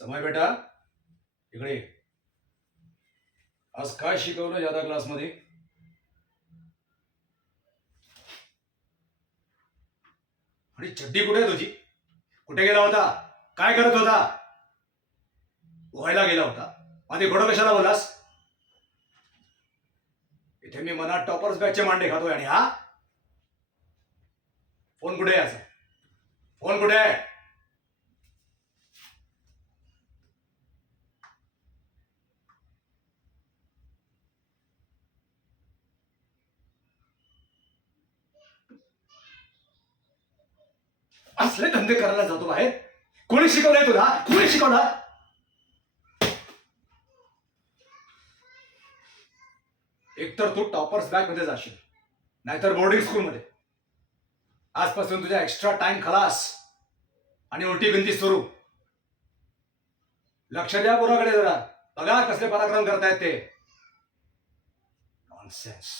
समय बेटा इकडे ये. आज काय शिकवलं यादा क्लासमध्ये? आणि चड्डी कुठे आहे तुझी? कुठे गेला होता? काय करत होता? पोहायला गेला होता. आधी घोडं कशाला बोलास? इथे मी मनात टॉपर्स बॅचचे मांडे खातोय आणि हा फोन कुठे आहे? याचा फोन कुठे आहे? असले धंदे करायला जातो बाहेर? कोणी शिकवलंय तुला? कोणी शिकवलं? एकतर तू टॉपर्स बॅच मध्ये जाशील, नाहीतर बोर्डिंग स्कूल मध्ये. आजपासून तुझ्या एक्स्ट्रा टाइम खलास आणि उलटी गिनती सुरू. लक्ष द्या पोराकडे जरा. बघा कसले पराक्रम करतायत ते. नॉनसेन्स.